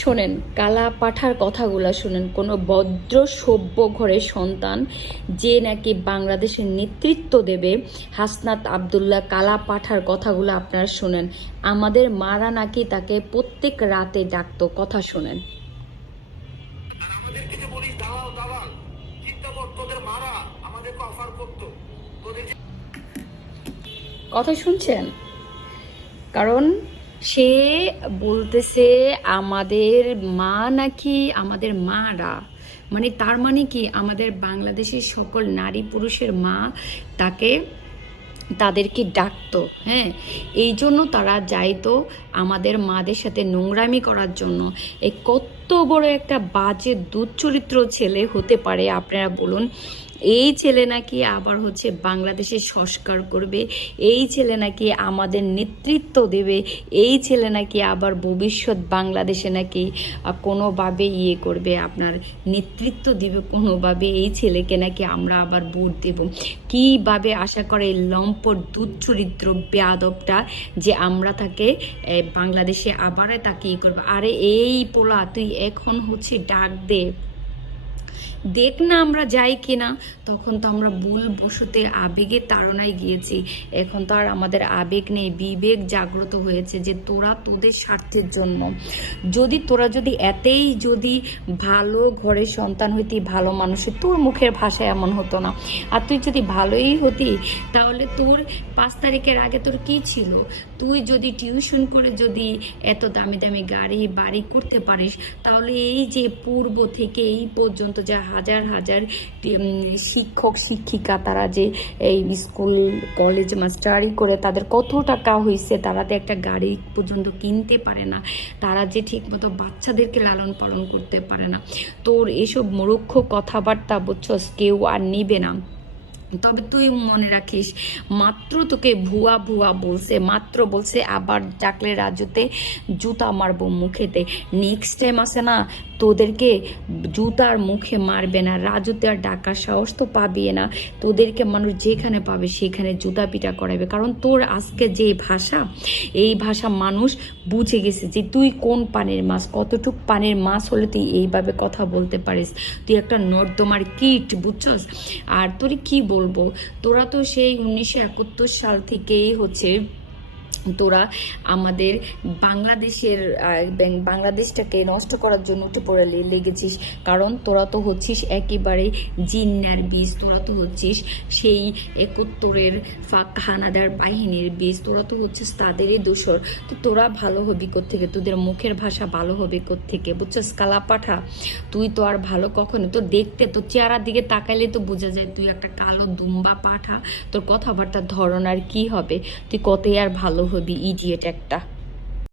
শোনেন কালা পাঠার কথাগুলো শোনেন। কোনো ভদ্র সভ্য ঘরের সন্তান যে নাকি বাংলাদেশের নেতৃত্ব দেবে হাসনাত আবদুল্লাহ কালা পাঠার কথাগুলো আপনারা শোনেন। আমাদের মারা নাকি তাকে প্রত্যেক রাতে ডাকতো কথা শোনেন। কথা শুনছেন? কারণ সে বলতেছে, আমাদের মা নাকি আমাদের মারা? মানে তার মানে কি, আমাদের বাংলাদেশের সকল নারী পুরুষের মা তাকে, তাদেরকে ডাকতো হ্যাঁ? এই জন্য তারা যাইতো আমাদের মাদের সাথে নোংরামি করার জন্য। এই কত বড় একটা বাজে দুচ্চরিত্র ছেলে হতে পারে, আপনারা বলুন। এই ছেলে নাকি আবার হচ্ছে বাংলাদেশে সংস্কার করবে, এই ছেলে নাকি আমাদের নেতৃত্ব দেবে, এই ছেলে নাকি আবার ভবিষ্যৎ বাংলাদেশে নাকি কোনোভাবে ইয়ে করবে, আপনার নেতৃত্ব দিবে কোনোভাবে, এই ছেলেকে নাকি আমরা আবার ভোট দেব। কীভাবে আশা করে এই লম্পট দুচ্চরিত্র বেয়াদবটা যে আমরা তাকে বাংলাদেশে আবার তাকে ইয়ে করব? আরে এই পোলা, তুই এখন হচ্ছে ডাক দে। দেখ না আমরা যাই কিনা। তখন তো আমরা ভুল বসতে আবেগে তাড়নায় গিয়েছি। এখন তো আর আমাদের আবেগ নেই, বিবেক জাগ্রত হয়েছে যে তোরা তোদের স্বার্থের জন্য। যদি তোরা যদি এতেই যদি ভালো ঘরের সন্তান হইতি, ভালো মানুষের তোর মুখের ভাষা এমন হতো না। আর তুই যদি ভালোই হতি, তাহলে তোর পাঁচ তারিখের আগে তোর কি ছিল? তুই যদি টিউশন করে যদি এত দামি দামি গাড়ি, বাড়ি করতে পারিস, তাহলে এই যে পূর্ব থেকে এই পর্যন্ত যা হাজার হাজার শিক্ষক, শিক্ষিকা তারা যে এই স্কুল, কলেজ মাস্টারি করে তাদের কত টাকা হয়েছে তারা তো একটা গাড়ি পর্যন্ত কিনতে পারে না। তারা যে ঠিকমতো বাচ্চাদেরকে লালন পালন করতে পারে না। তোর এসব মূর্খ কথাবার্তা বুঝছস, কেউ আর নিবে না। তবে তুই মনে রাখিস, মাত্র তোকে ভুয়া ভুয়া বলছে, মাত্র বলছে আবার ডাকলে রাজুতে জুতা মারবো মুখেতে। নেক্সট টাইম আসে না তোদেরকে জুতার মুখে মারবে না রাজুতে আর ডাকার সাহস তো পাবি না। তোদেরকে মানুষ যেখানে পাবে সেখানে জুতা পিটা করাবে। কারণ তোর আজকে যে ভাষা, এই ভাষা মানুষ বুঝে গেছে যে তুই কোন পানের মাছ, কতটুক পানের মাছ হলে তুই এইভাবে কথা বলতে পারিস। তুই একটা নর্দমার কিট, বুঝছস? আর তোর কি বলব? তোরা তো সেই উনিশশো একাত্তর সাল থেকেই হচ্ছে তোরা আমাদের বাংলাদেশের বাংলাদেশটাকে নষ্ট করার জন্য উঠে পড়ে লেগেছিস। কারণ তোরা তো হচ্ছিস একেবারে জিন্নার বীজ, তোরা তো হচ্ছিস সেই একাত্তরের ফাঁক হানাদার বাহিনীর বীজ, তোরা তো হচ্ছিস তাদেরই দোষর। তো তোরা ভালো হবি থেকে তোদের মুখের ভাষা ভালো হবে থেকে বুঝছিস কালা পাঠা তুই তো আর ভালো কখনো তো দেখতে তো চেহারার দিকে তাকাইলে তো বোঝা যায় তুই একটা কালো দুম্বা পাঠা। তোর কথাবার্তার ধরন আর কি হবে? তুই কতই আর ভালো হবি ইডিয়েট একটা